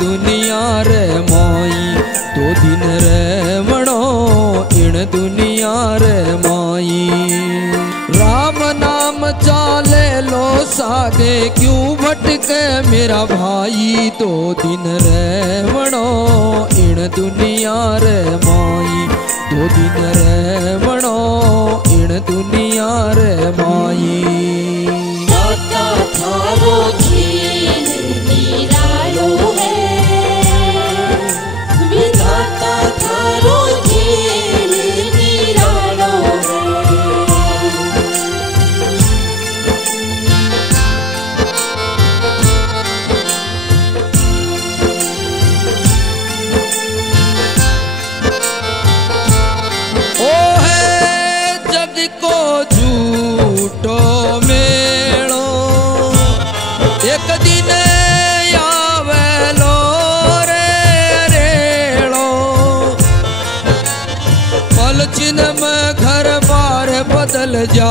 दुनिया रे माई, दो दिन रेवणो इन दुनिया रे माई। राम नाम चाले लो सागे, क्यों भटके मेरा भाई, दो दिन रेवणो इन दुनिया रे माई, दो दिन रेवणो इन दुनिया रे माई। दाता थारो खेल निरालो है, विधाता थारो खेल निरालो है। ओ है जग को झूठो मेलो, एक दिन आवेलो रे रेलो। पलचिन में घर बार बदल जा,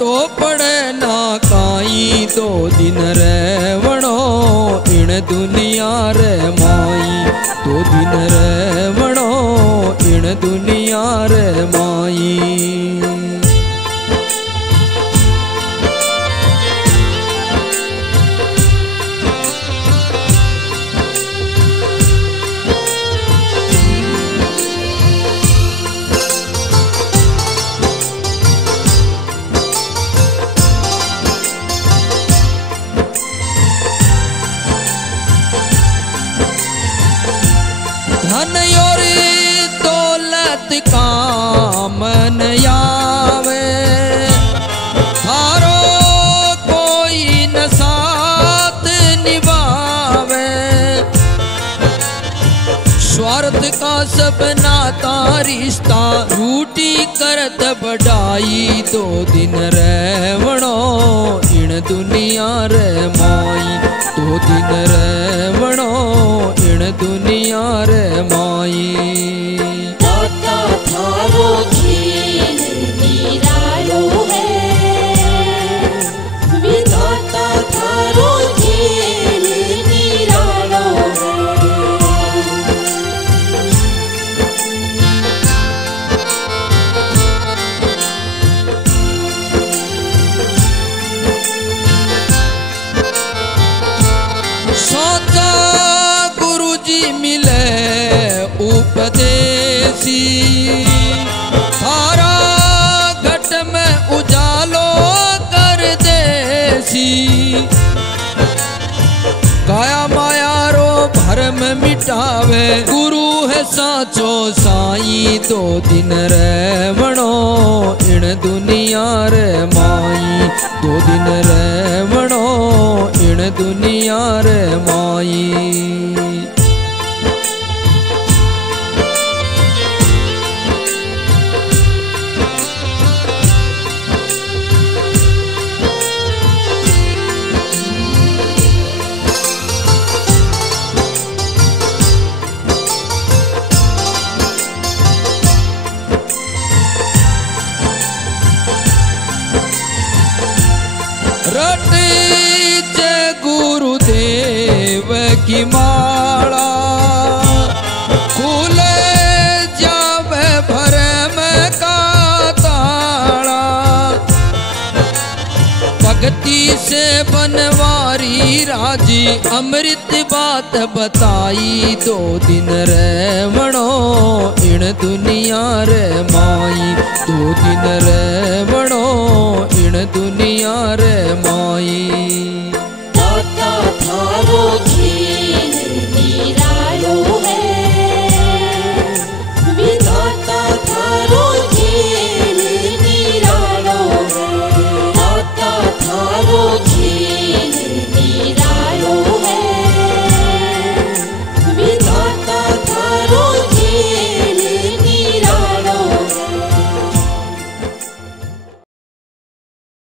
तो पड़े ना काई, दो दिन रेवणो इन दुनिया रे माई, दो दिन रेवणो इन दुनिया रे माई। धन और दौलत काम न आवे, थारो कोई न साथ निभावे। स्वार्थ का सब नाता रिश्ता, रूटी करत बढ़ाई, दो दिन रेवणो इन दुनिया रे माई, दो दिन रेवणो इन दुनिया रे माई। दाता थारो खेल निरालो है, विधाता थारो खेल निरालो है। सोचा गुरुजी मिले उपदेशी, थारा घट में उजालो कर देसी। काया माया रो भरम मिटावे, गुरु है साचो साई, दो दिन रेवणो इन दुनिया रे माई, दो दिन रेवणो इन दुनिया रे माई। रटे गुरुदेव की माला, खुले जावे भरम का ताला। भक्ति से बनवारी राजी, अमृत बात बताई, दो दिन रेवणो इन दुनिया रे माई, दो दिन रेवणो इन दुनिया रे माई।